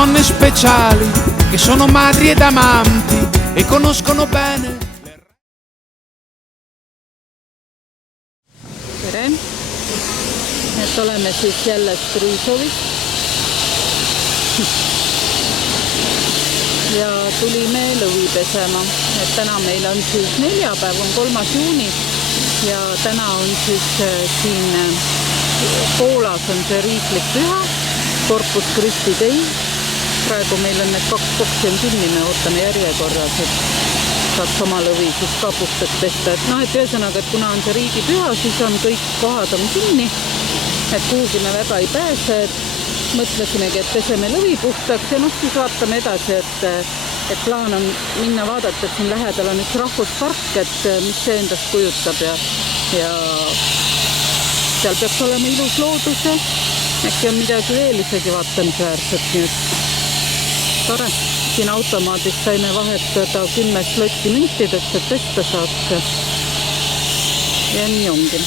donne speciali che sono madri ed amanti e conoscono bene. Tere! Et oleme siis jälle Struisovis ja tulime lõvi pesema. Et täna meil on siis neljapäev, on 3. juuni ja täna on siis siin Poolas on see riiklik püha, Corpus Christi Dei. Praegu meil on need 2 boksi on kinni, me ootame järjekorras, et saaks oma lõvi siis ka puhtaks pesta. Et ühesõnaga, et kuna on see riigipüha, siis on kõik kohad on kinni, et kuhugi me väga ei pääse, et mõtlesimegi, et peseme lõvi puhtaks ja siis vaatame edasi, et plaan on minna vaadata, et siin lähedal on üks rahvuspark, et mis see endast kujutab ja seal peaks olema ilus loodus ja äkki on midagi veel isegi vaatamisväärset, nii et tore. Siin automaadis saime vahetada 10 slotti müntideks, et pesta saaks ja nii ongi.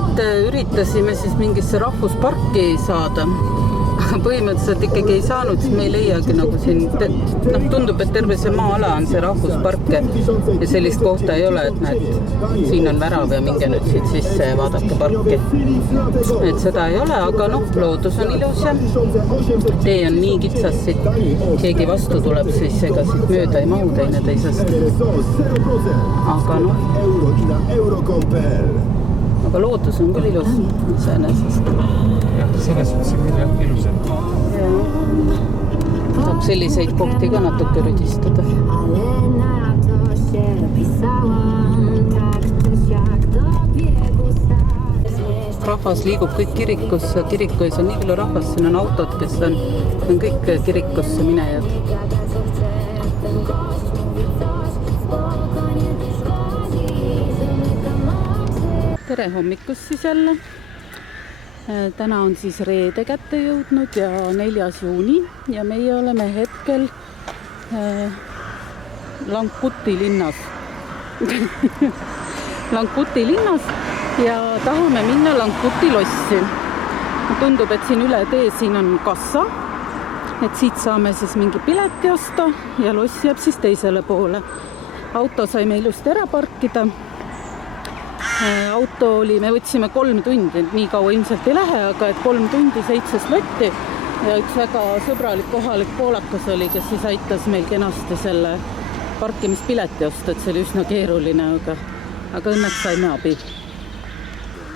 Et üritasime siis mingisse rahvusparki saada. Põhimõtteliselt ikkagi ei saanud, siis me ei leiagi nagu siin, tundub, et terve see maa-ala on see rahvuspark ja sellist kohta ei ole, et näed, siin on värav ja minge nüüd siit sisse ja vaadake parki. Et seda ei ole, aga loodus on ilus ja tee on nii kitsas siit, keegi vastu tuleb, siis ega siit mööda ei mahu teineteisest. Aga loodus on küll ilus iseenesest. Jah, selles mõttes on küll ilus. Saab selliseid kohti ka natuke rüdistada. Rahvas liigub kõik kirikusse, kiriku ees on nii palju rahvas, siin on autod, kes on kõik kirikusse minejad. Tere hommikust siis jälle. Täna on siis reede kätte jõudnud ja 4. juuni ja meie oleme hetkel Langputi linnas. Langputi linnas ja tahame minna Langputi lossi. Tundub, et siin üle tee siin on kassa, et siit saame siis mingi pileti osta ja loss jääb siis teisele poole. Auto saime ilusti ära parkida. Auto oli, me võtsime 3 tundi, nii kaua ilmselt ei lähe, aga et 3 tundi 7 slotti ja üks väga sõbralik kohalik poolakas oli, kes siis aitas meil kenasti selle parkimispileti osta, et see oli üsna keeruline, aga õnneks saime abi.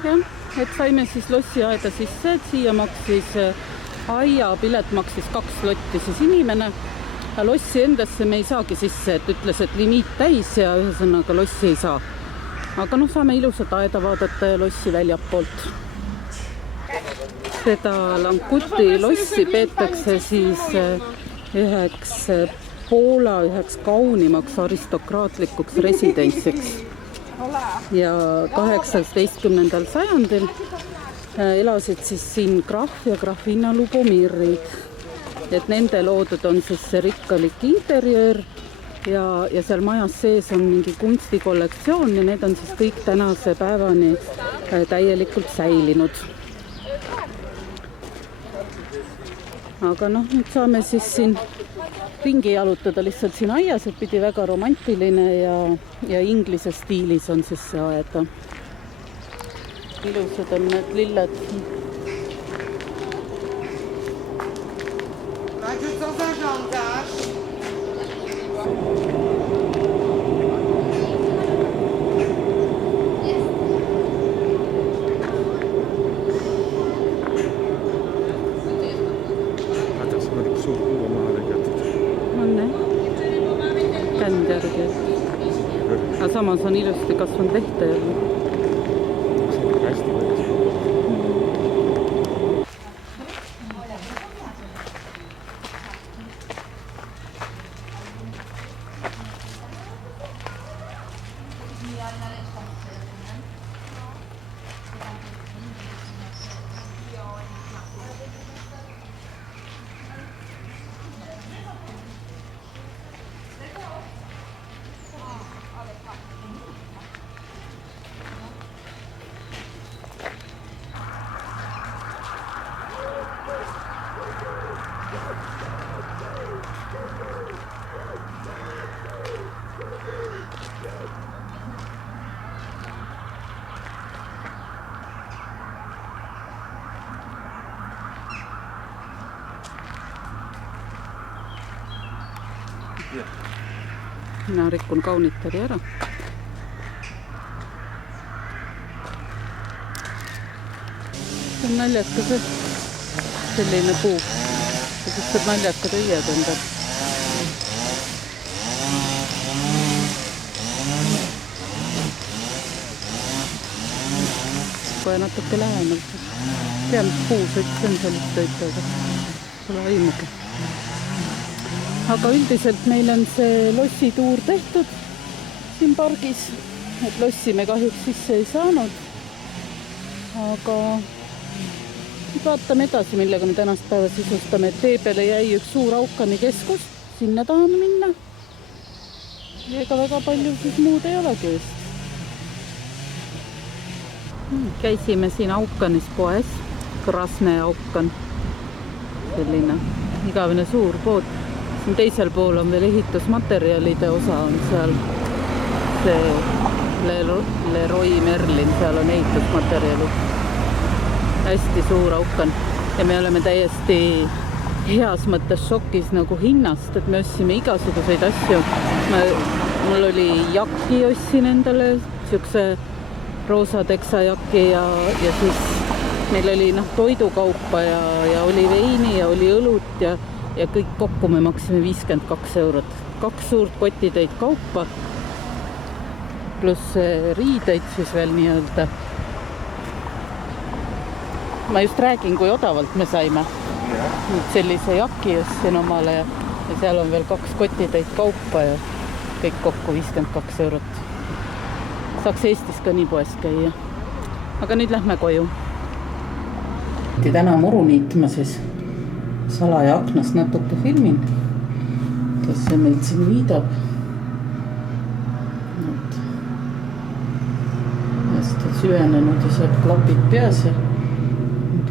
Jah, et saime siis lossiaeda sisse, et siia maksis aia pilet maksis 2 slotti siis inimene. Lossi endasse me ei saagi sisse, et ütles, et limiit täis ja ühesõnaga lossi ei saa. Aga saame ilusat aeda vaadata ja lossi väljapoolt. Seda Langputi lossi peetakse siis üheks Poola üheks kaunimaks aristokraatlikuks residentsiks. Ja 18. sajandil elasid siis siin krahv ja krahvina Lubomirid. Et nende loodud on siis see rikkalik interjöör. Ja seal majas sees on mingi kunstikollektsioon ja need on siis kõik tänase päevani täielikult säilinud. Aga nüüd saame siis siin ringi jalutada lihtsalt siin aias, et pidi väga romantiline ja inglise stiilis on siis see aeda. Ilusad on need lilled. Aga samas on ilusti kasvanud lehte jälle. Mina rikkun kaunitari ära. See on naljakas, selline puu. Ja siis saab naljakad õied endal. Kohe natuke lähemalt. Tea, mis puu see on sellist töötaga. Pole aimugi. Aga üldiselt meil on see lossituur tehtud siin pargis. Et lossi me kahjuks sisse ei saanud. Aga vaatame edasi, millega me tänast päeva sisustame. Tee peale jäi üks suur Aukani keskus. Sinna tahame minna. Ja ega väga palju siis muud ei olegi vist. Käisime siin Aukanis poes. Krasne Aukan. Selline igavene suur pood. Siin teisel pool on veel ehitusmaterjalide osa on seal. See Leroy Merlin, seal on ehitusmaterjali. Hästi suur Aukan. Ja me oleme täiesti heas mõttes šokis nagu hinnast, et me ostsime igasuguseid asju. Mul oli jakki, ostsin endale, siukse roosa teksajakki ja siis meil oli toidukaupa ja oli veini ja oli õlut ja kõik kokku me maksime 52 eurot. 2 suurt kotitäit kaupa pluss riideid siis veel nii-öelda. Ma just räägin, kui odavalt me saime. Nüüd sellise jaki ostsin omale ja seal on veel 2 kotitäit kaupa ja kõik kokku 52 eurot. Saaks Eestis ka nii poes käia. Aga nüüd lähme koju. Täna muru niitma siis salaja aknast natuke filmin. Kes see meil siin viidab. Hästi süvenenud ja saab klapid peas ja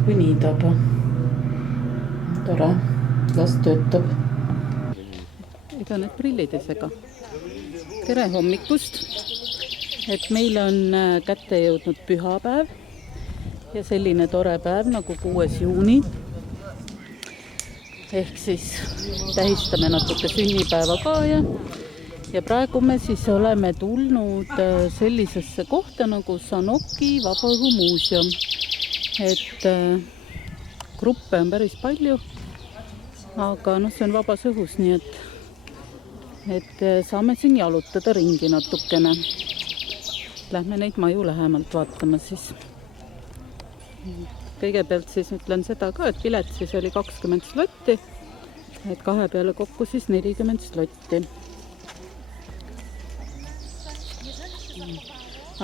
kui niidab. Tore, las töötab. Ega need prillid ei sega. Tere hommikust. Et meil on kätte jõudnud pühapäev ja selline tore päev nagu 6. juuni. Ehk siis tähistame natuke sünnipäeva ka ja praegu me siis oleme tulnud sellisesse kohta nagu Sanoki Vabaõhumuuseum. Et gruppe on päris palju, aga see on vabas õhus, nii et saame siin jalutada ringi natukene. Lähme neid maju lähemalt vaatama siis. Kõigepealt siis ütlen seda ka, et pilet siis oli 20 slotti, et 2 peale kokku siis 40 slotti.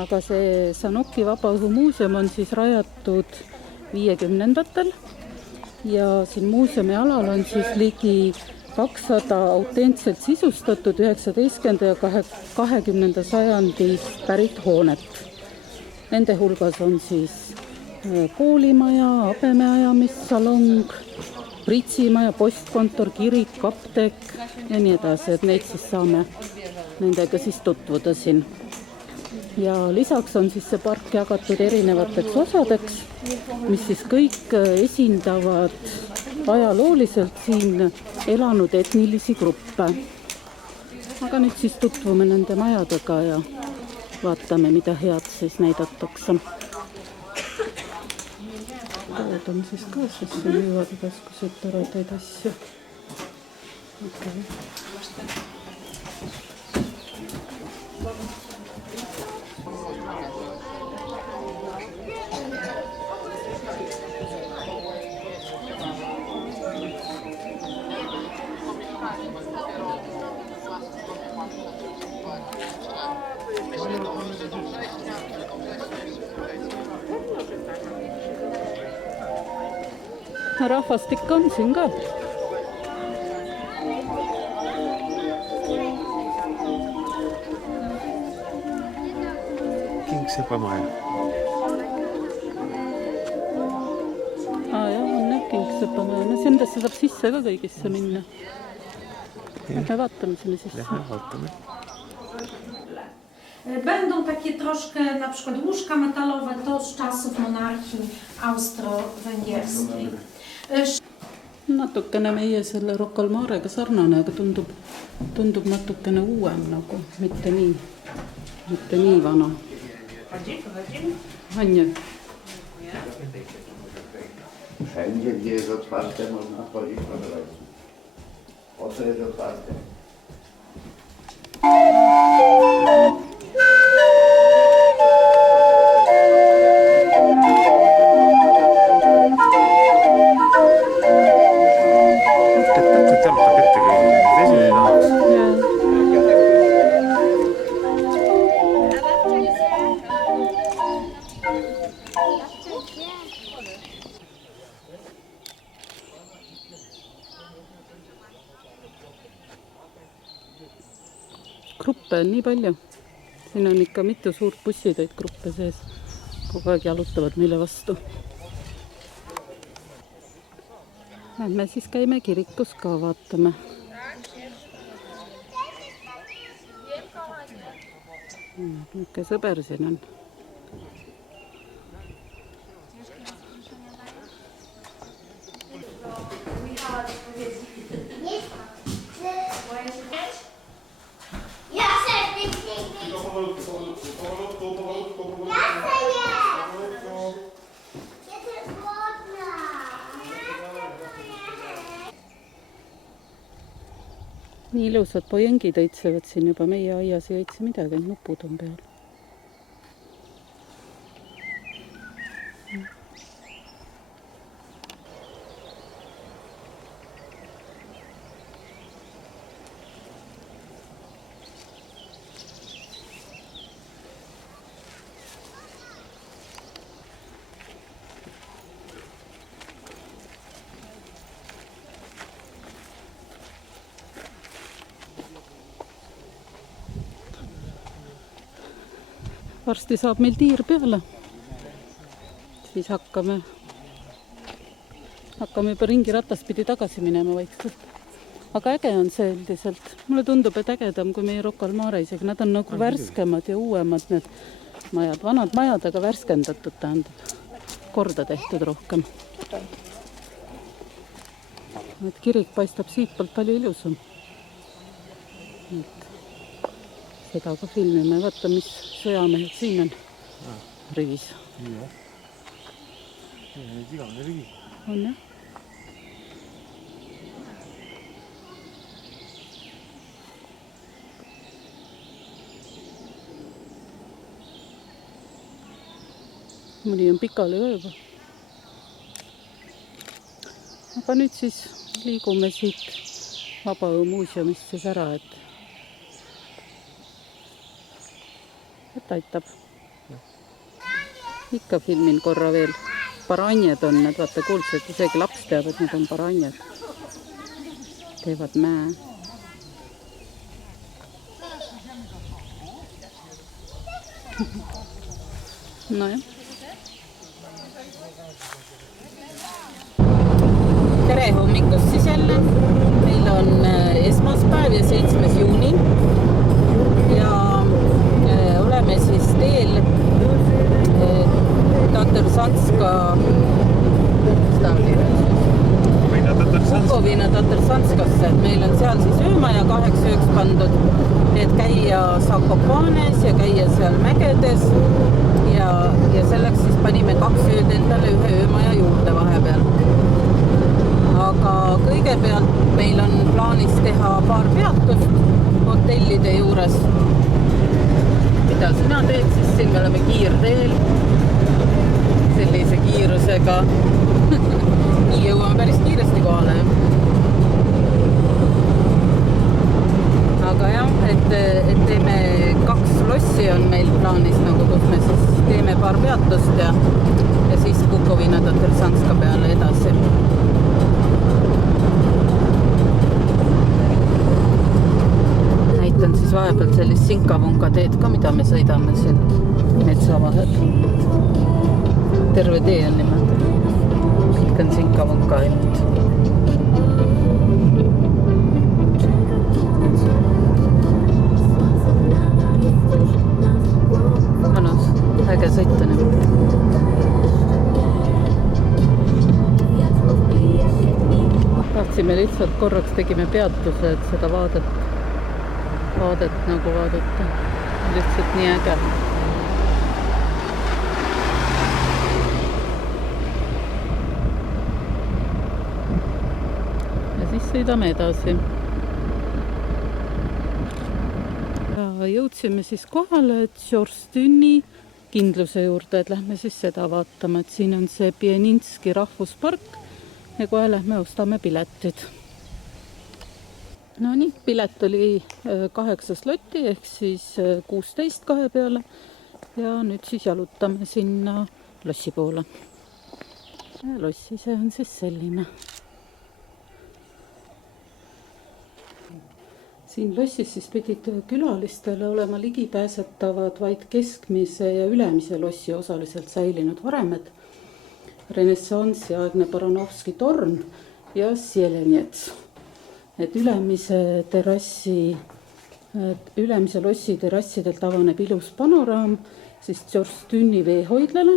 Aga see Sanoki Vabaõhumuuseum on siis rajatud 50-ndatel ja siin muuseumi alal on siis ligi 200 autentselt sisustatud 19. ja 20. sajandist pärit hoonet. Nende hulgas on siis koolimaja, abemeajamissalong, pritsimaja, postkontor, kirik, apteek ja nii edasi, et neid siis saame nendega siis tutvuda siin. Ja lisaks on siis see park jagatud erinevateks osadeks, mis siis kõik esindavad ajalooliselt siin elanud etnilisi gruppe. Aga nüüd siis tutvume nende majadega ja vaatame, mida head siis näidatakse. Pood on siis ka, sest siin müüvad igasuguseid toredaid asju. Okay. Rahvastik on siin ka. Kingsepa-maja. Jah, on need Kingsepa-maja. Sendesse saab sisse ka kõigisse minna. Me vaatame sinne sisse. Lähme vaatame. Będą takie troszkę, na przykład łóżka metalowe, to z czasów monarchii austro-węgierskiej. Natukene meie selle Rocca al Marega sarnane, aga tundub natukene uuem nagu, mitte nii vana. Ania. Wszędzie, gdzie jest otwarte, można wchodzić po drodze. Po co jest otwarte? Gruppe on nii palju. Siin on ikka mitu suurt bussitäit gruppe sees. Kogu aeg jalutavad meile vastu. Me siis käime kirikus ka vaatame. Niisugune sõber siin on. Nii ilusad pojengid õitsevad siin juba meie aias ei õitse midagi, nupud on peal. Varsti saab meil tiir peale. Siis hakkame juba ringi rataspidi tagasi minema vaikselt. Aga äge on see üldiselt. Mulle tundub, et ägedam kui meie Rocca al Mare isegi. Nad on nagu värskemad ja uuemad need majad. Vanad majad, aga värskendatud tähendab. Korda tehtud rohkem. Et kirik paistab siit poolt palju ilusam. Seda ka filmime. Vaata, mis sõjamehed siin on rivis. Igavene rivi. On jah? Mõni on pikali ka juba. Aga nüüd siis liigume siit Vabaõhu muuseumist siis ära, et aitab. Ikka filmin korra veel. Paranjed on need, vaata kuulsed, isegi laps teab, et need on paranjed. Teevad mäe. No jah. Tere hommikust siis jälle. Meil on esmaspäev ja 7. juuni. Ja oleme siis teel Tatarsanska Bukovina Tatarsanskasse, et meil on seal siis öömaja 8 ööks pandud, et käia Zakopanes ja käia seal mägedes ja selleks siis panime 2 ööd endale 1 öömaja juurde vahepeal. Aga kõigepealt meil on plaanis teha paar peatust hotellide juures. Mida sina teed, siis siin me oleme kiirteel sellise kiirusega. Nii jõuame päris kiiresti kohale. Aga jah, et teeme 2 lossi on meil plaanis, nagu kus me siis teeme paar peatust ja siis Bukovina Tatarsanska peale edasi. Näitan siis vahepeal sellist Sinkavunka teed ka, mida me sõidame siin metsa vahel. Terve tee on niimoodi. Kõik on Sinkavunka ainult. Mõnus, äge sõita niimoodi. sõitsime lihtsalt korraks, tegime peatuse, et seda vaadet nagu vaadata. Lihtsalt nii äge. Ja siis sõidame edasi. Ja jõudsime siis kohale Tšorstüni kindluse juurde, et lähme siis seda vaatama, et siin on see Pieninski rahvuspark ja kohe lähme ostame piletid. No nii, pilet oli 8 slotti ehk siis 16 kahe peale ja nüüd siis jalutame sinna lossi poole. Loss ise on siis selline. Siin lossis siis pidid külalistele olema ligipääsetavad vaid keskmise ja ülemise lossi osaliselt säilinud varemed, renessansiaegne Baranovski torn ja Sjelenets. Et ülemise lossi terrassidelt avaneb ilus panoraam siis Tšorstüni veehoidlale,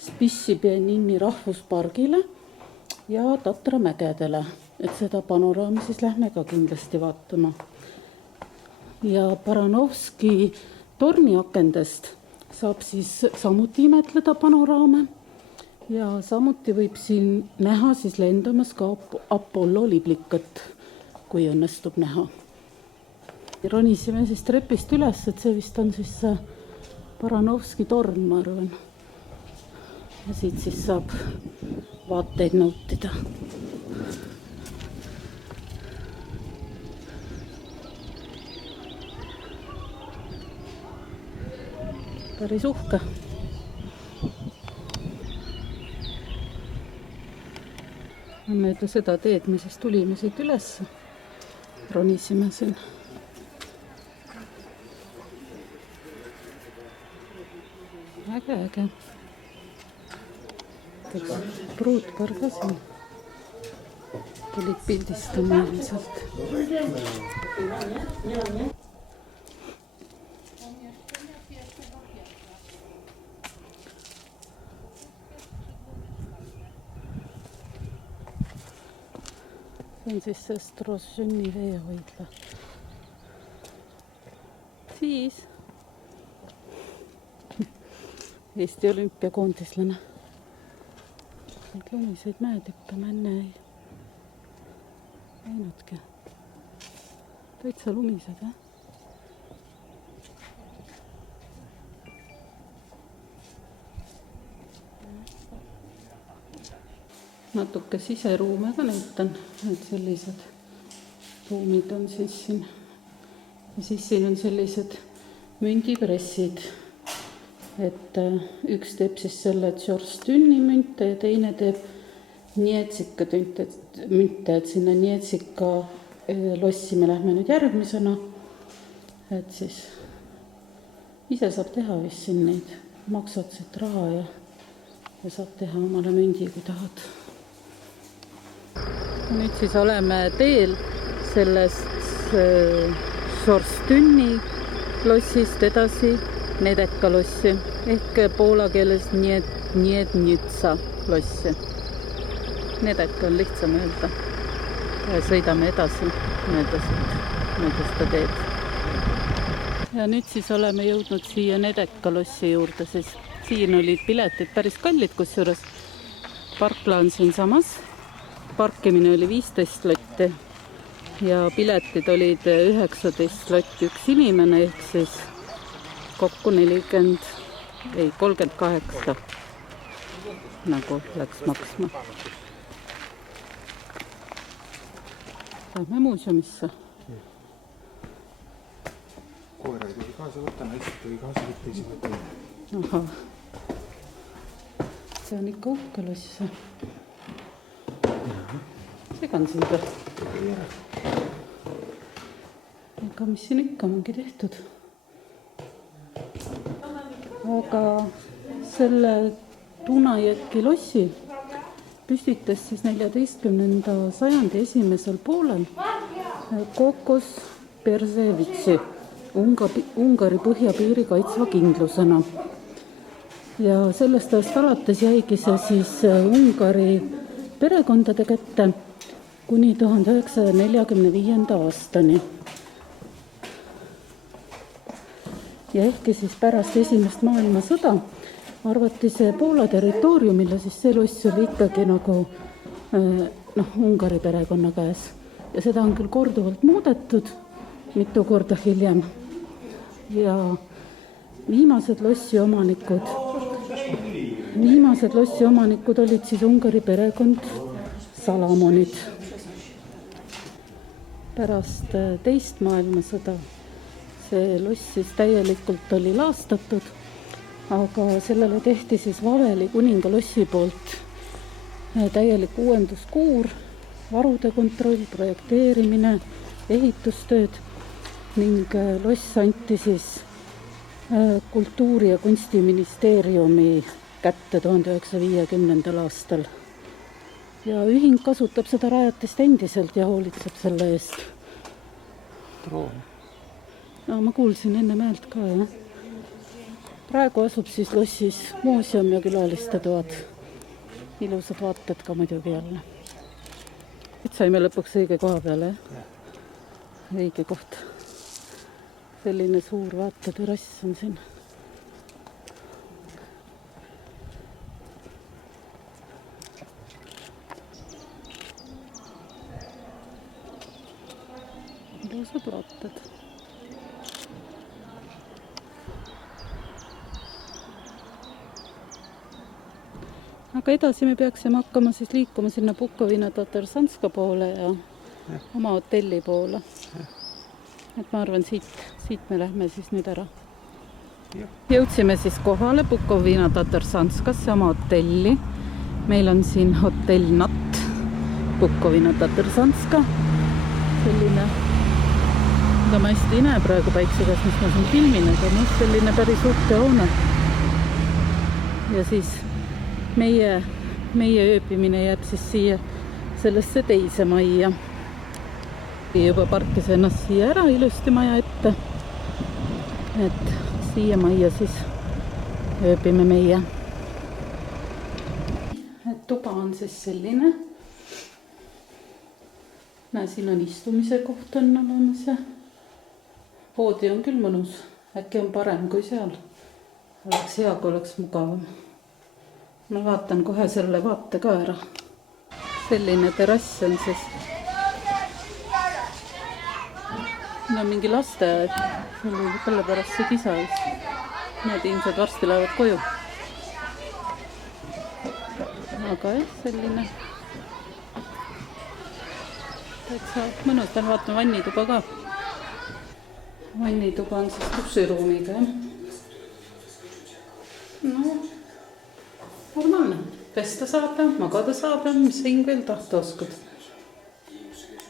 Spissi Pieninni rahvuspargile ja Tatra mägedele. Et seda panoraami siis lähme ka kindlasti vaatama. Ja Baranovski torni akendest saab siis samuti imetleda panoraame ja samuti võib siin näha siis lendamas ka Apollo liblikat, kui õnnestub näha. Ronisime siis trepist üles, et see vist on siis see Baranovski torn, ma arvan. Ja siit siis saab vaateid nautida. Päris uhke. Mööda seda teed me siis tulime siit üles. Ronisime siin. Äge. Pruutpar ka siin. Tulid pildistama ilmselt. See on siis see Tšorstüni veehoidla. Siis Eesti olümpiakoondislane. Lumiseid mäetippe ma enne ei näinudki. Täitsa lumised, jah? Natuke siseruume ka näitan, et sellised ruumid on siis siin. Ja siis siin on sellised mündipressid, et üks teeb siis selle Tšorstüni münte ja teine teeb Nietsika münte, et sinna Nietsika lossi me lähme nüüd järgmisena. Et siis ise saab teha vist siin neid, maksad siit raha ja saab teha omale mündi, kui tahad. Nüüd siis oleme teel sellest Tšorstüni lossist edasi Nedeka lossi ehk poola keeles Niednitsa lossi. Nedeka on lihtsam öelda. Sõidame edasi mööda seda teed. Ja nüüd siis oleme jõudnud siia Nedeka lossi juurde, siis siin olid piletid päris kallid, kusjuures parkla on siin samas. Parkimine oli 15 slotti ja piletid olid 19 slotti üks inimene, ehk siis kokku 38 nagu läks maksma. Lähme muuseumisse. Koera ei tohi kaasa võtta, naised tohi kaasa võtta, isi võtta. Aha. See on ikka uhke loss. Segan sind või? Aga mis siin ikka ongi tehtud? Aga selle Dunajeki lossi püstitas siis 14. sajandi esimesel poolel Kokos Persevitsi Ungari põhjapiiri kaitsva kindlusena. Ja sellest ajast alates jäigi see siis Ungari perekondade kätte kuni 1945. aastani. Ja ehkki siis pärast esimest maailmasõda arvati see Poola territooriumile, siis see loss oli ikkagi nagu Ungari perekonna käes. Ja seda on küll korduvalt muudetud, mitu korda hiljem. Ja viimased lossi omanikud olid siis Ungari perekond Salamonid. Pärast teist maailmasõda see loss siis täielikult oli laastatud, aga sellele tehti siis Vaveli kuningalossi poolt täielik uuenduskuur, varude kontroll, projekteerimine, ehitustööd ning loss anti siis Kultuuri- ja Kunstiministeeriumi kätte 1950. aastal. Ja ühing kasutab seda rajatist endiselt ja hoolitseb selle eest. No, ma kuulsin enne häält ka, jah. Praegu asub siis lossis muuseum ja külaliste toad. Ilusad vaated ka muidugi jälle. Et saime lõpuks õige koha peale, jah? Õige koht. Selline suur vaateterass on siin. Ilusad vaated. Aga edasi me peaksime hakkama siis liikuma sinna Bukovina Tatarsanska poole ja oma hotelli poole. Et ma arvan, siit me lähme siis nüüd ära. Jõudsime siis kohale Bukovina Tatarsanskasse oma hotelli. Meil on siin hotell Natt, Bukovina Tatarsanska. Selline, mida ma hästi ei näe praegu päiksegas, mis ma siin filmin, aga selline päris uhke hoone. Ja siis meie ööbimine jääb siis siia sellesse teise majja. Juba parkis ennast siia ära ilusti maja ette. Et siia majja siis ööbime meie. Et tuba on siis selline. Näe, siin on istumise koht on olemas ja voodi on küll mõnus. Äkki on parem kui seal. Oleks hea, kui oleks mugavam. Ma vaatan kohe selle vaate ka ära. Selline terrass on siis. No mingi lasteaed. Selle pärast see kisa. Need inimesed varsti lähevad koju. Aga jah, selline. Täitsa mõnus. Vaatan vannituba ka. Vannituba on siis duširuumiga. No. Normaalne. Pesta saab ja magada saab ja mis hing veel tahta oskad.